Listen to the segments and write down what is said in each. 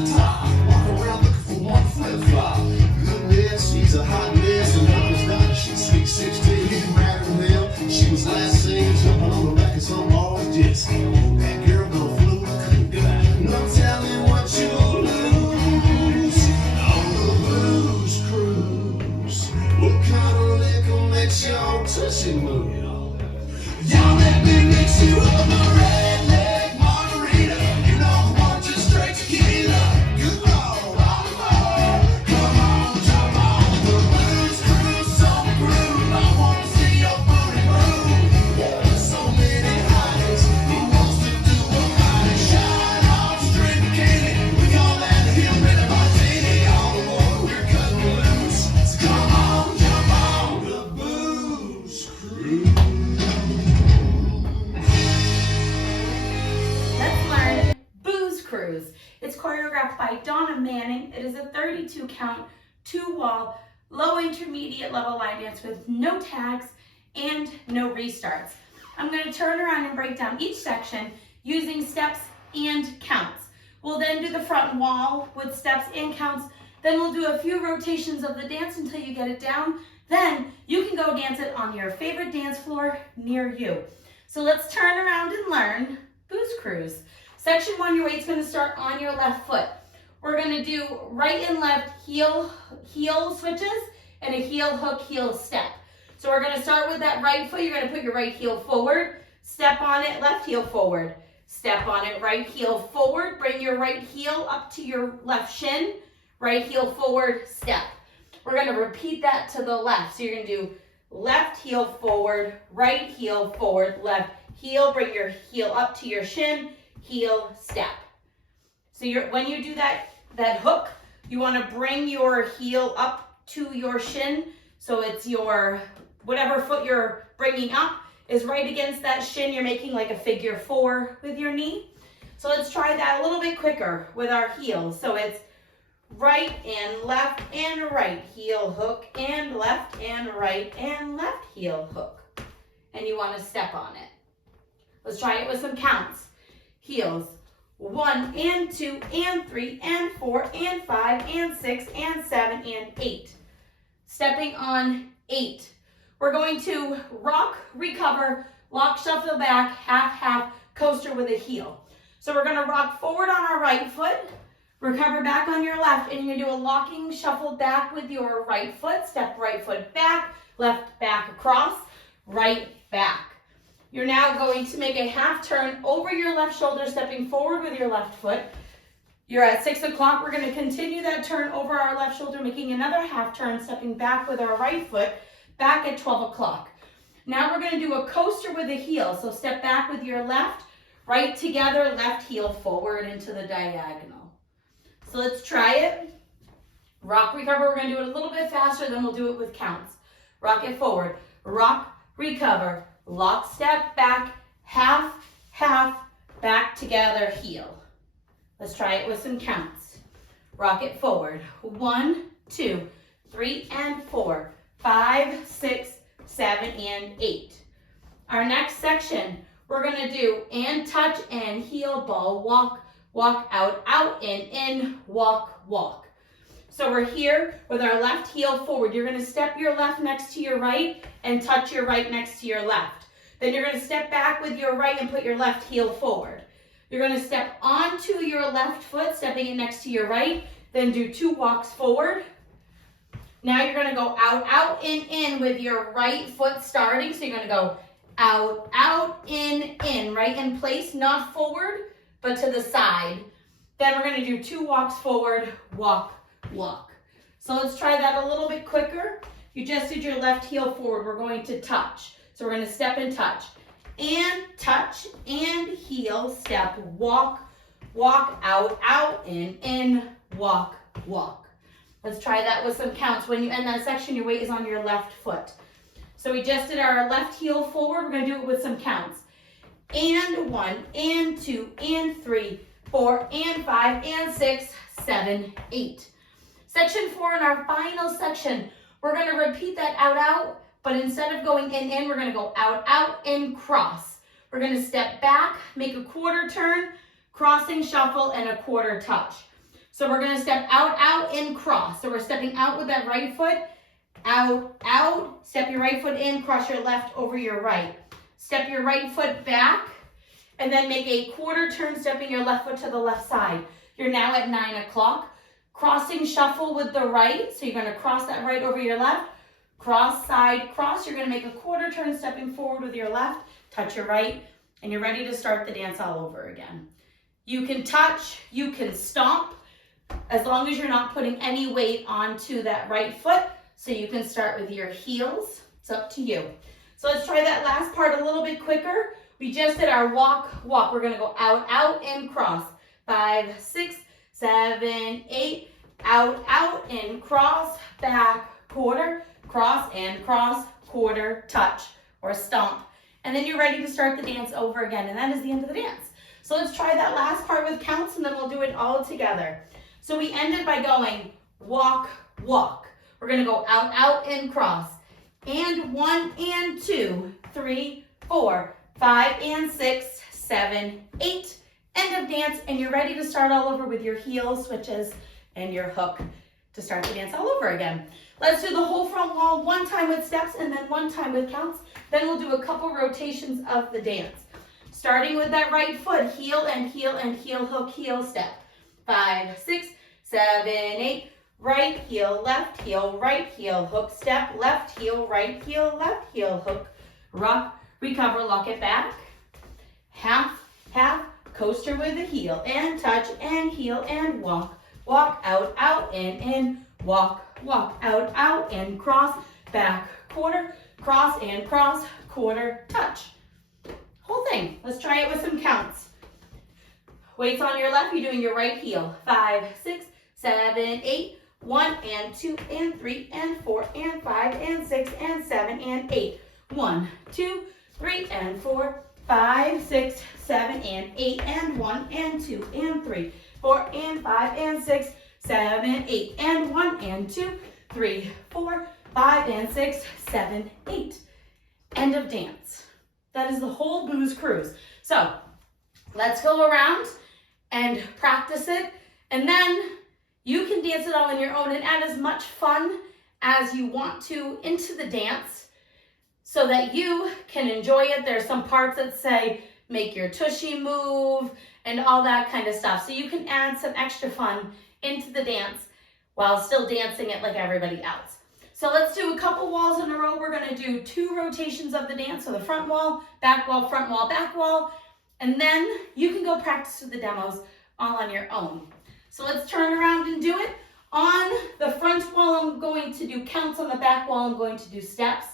the top. Walk around looking for one flip-flop. Goodness, she's a hot mess. And I was not, she's sweet 16. Madder than them. She was last seen jumping on the records on all discs. That girl go flew. No telling what you'll lose on the blues cruise. What kind of liquor makes y'all tushy move? Y'all let me mix you up a redneck margarita. You know the one just straight tequila. Good Lord, all aboard. Come on, jump on the blues cruise, some groove. I wanna see your booty move. So many hotties, who wants to do a mighty shine off straight bikini? We call that the hillbilly martini. All aboard, we're cutting loose. So come on, jump on the blues cruise. Let's learn Booze Cruise. It's choreographed by Donna Manning. It is a 32 count, 2-wall, low intermediate level line dance with no tags and no restarts. I'm going to turn around and break down each section using steps and counts. We'll then do the front wall with steps and counts. Then we'll do a few rotations of the dance until you get it down. Then you can go dance it on your favorite dance floor near you. So let's turn around and learn Booze Cruise. Section 1, your weight's going to start on your left foot. We're going to do right and left heel switches and a heel hook, heel step. So we're going to start with that right foot. You're going to put your right heel forward, step on it, left heel forward, step on it, right heel forward, bring your right heel up to your left shin, right heel forward, step. We're going to repeat that to the left. So you're going to do left heel forward, right heel forward, left heel, bring your heel up to your shin, heel, step. So when you do that hook, you want to bring your heel up to your shin. So it's your, whatever foot you're bringing up is right against that shin. You're making like a figure 4 with your knee. So let's try that a little bit quicker with our heels. So it's right and left and right heel hook and left heel hook. And you want to step on it. Let's try it with some counts. Heels, 1 and 2 and 3 and 4 and 5 and 6 and 7 and 8. Stepping on 8. We're going to rock, recover, lock, shuffle back, half, coaster with a heel. So we're going to rock forward on our right foot, recover back on your left, and you're going to do a locking shuffle back with your right foot. Step right foot back, left back across, right back. You're now going to make a half turn over your left shoulder, stepping forward with your left foot. You're at 6 o'clock. We're going to continue that turn over our left shoulder, making another half turn, stepping back with our right foot, back at 12 o'clock. Now we're going to do a coaster with a heel. So step back with your left, right together, left heel forward into the diagonal. So let's try it. Rock, recover. We're going to do it a little bit faster, then we'll do it with counts. Rock it forward. Rock, recover. Lock, step, back, half, back together, heel. Let's try it with some counts. Rock it forward. 1, 2, 3, and 4, 5, 6, 7, and 8. Our next section, we're going to do and touch and heel ball, walk, out, in, walk. So we're here with our left heel forward. You're going to step your left next to your right and touch your right next to your left. Then you're going to step back with your right and put your left heel forward. You're going to step onto your left foot, stepping it next to your right, then do 2 walks forward. Now you're going to go out, in with your right foot starting. So you're going to go out, in, right in place, not forward, but to the side. Then we're going to do 2 walks forward, walk. So let's try that a little bit quicker. You just did your left heel forward. We're going to touch. So we're going to step and touch and heel, step, walk, out, in, walk. Let's try that with some counts. When you end that section, your weight is on your left foot. So we just did our left heel forward. We're going to do it with some counts. And 1, and 2, and 3, 4, and 5, and 6, 7, 8. Section 4 in our final section, we're going to repeat that out, but instead of going in, we're going to go out, in, cross. We're going to step back, make a quarter turn, crossing shuffle, and a quarter touch. So we're gonna step out, out, in, cross. So we're stepping out with that right foot, out, out, step your right foot in, cross your left over your right. Step your right foot back, and then make a quarter turn, stepping your left foot to the left side. You're now at 9 o'clock. Crossing shuffle with the right, so you're gonna cross that right over your left, cross, side, cross. You're gonna make a quarter turn, stepping forward with your left, touch your right, and you're ready to start the dance all over again. You can touch, you can stomp, as long as you're not putting any weight onto that right foot. So you can start with your heels. It's up to you. So let's try that last part a little bit quicker. We just did our walk, walk. We're gonna go out, out, and cross. 5, 6, 7, 8, out, out, and cross, back, quarter, cross, and cross, quarter, touch, or stomp. And then you're ready to start the dance over again, and that is the end of the dance. So let's try that last part with counts, and then we'll do it all together. So we ended by going walk, walk. We're gonna go out, out, and cross. And 1 and 2, 3, 4, 5 and 6, 7, 8. End of dance, and you're ready to start all over with your heel switches and your hook to start the dance all over again. Let's do the whole front wall one time with steps and then one time with counts. Then we'll do a couple rotations of the dance. Starting with that right foot, heel and heel and heel hook, heel step. 5, 6, 7, 8. Right heel, left heel, right heel, hook step, left heel, right heel, left heel, hook, rock, recover, lock it back. Half, half, coaster with the heel, and touch, and heel, and walk. Walk, out, out, in, walk, walk, out, out, and cross, back, quarter, cross, and cross, quarter, touch. Whole thing. Let's try it with some counts. Weights on your left, you're doing your right heel. 5, 6, 7, 8. 1 and 2 and 3 and 4 and 5 and 6 and 7 and 8. 1, 2, 3 and 4, 5, 6, 7 and 8 and 1 and 2 and 3, 4 and 5 and 6, 7, 8 and 1 and 2, 3, 4, 5 and 6, 7, 8. End of dance. That is the whole booze cruise. So let's go around and practice it, and then you can dance it all on your own and add as much fun as you want to into the dance so that you can enjoy it. There's some parts that say make your tushy move and all that kind of stuff. So you can add some extra fun into the dance while still dancing it like everybody else. So let's do a couple walls in a row. We're gonna do 2 rotations of the dance. So the front wall, back wall, front wall, back wall. And then you can go practice with the demos all on your own. So let's turn around and do it. On the front wall, I'm going to do counts. On the back wall, I'm going to do steps.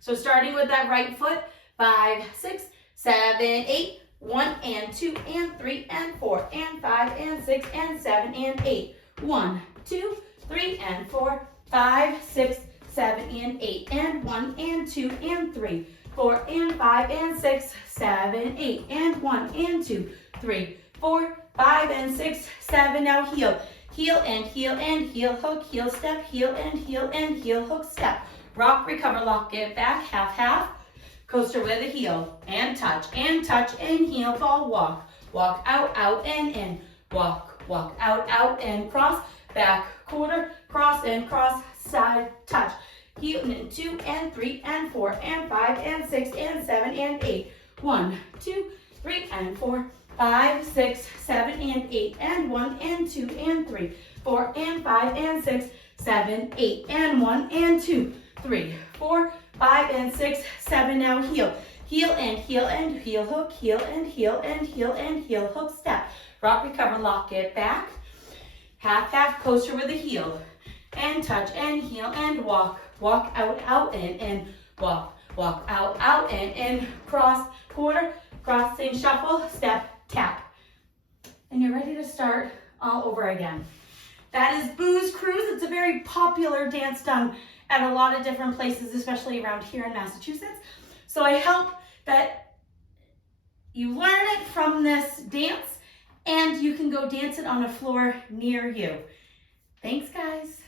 So starting with that right foot, 5, 6, 7, 8, 1 and 2 and 3 and 4 and 5 and 6 and 7 and 8. 1, 2, 3 and 4, 5, 6, 7 and 8 and 1 and 2 and 3, 4 and 5 and 6, 7, 8 and 1 and 2, 3, 4, 5 and 6, 7. Now heel, heel and heel and heel hook, heel step, heel and heel hook step. Rock, recover, lock, get back, half, half. Coaster with a heel, and touch, and heel, fall, walk. Walk, out, out, and in. Walk, walk, out, and cross. Back, quarter, cross, and cross, side, touch. Heel, and 2, and 3, and 4, and 5, and 6, and 7, and 8. 1, 2, 3, and 4. 5, 6, 7, and 8, and 1, and 2, and 3, 4, and 5, and 6, 7, 8, and 1, and 2, 3, 4, 5, and 6, 7. Now heel, heel and heel hook, heel and heel hook step. Rock, recover, lock, get back. Half, half, coaster with a heel, and touch, and heel, and walk. Walk, out, out, and walk. Walk, out, out, and cross, quarter, crossing, shuffle, step, tap. And you're ready to start all over again. That is Booze Cruise. It's a very popular dance done at a lot of different places, especially around here in Massachusetts. So I hope that you learn it from this dance and you can go dance it on a floor near you. Thanks, guys.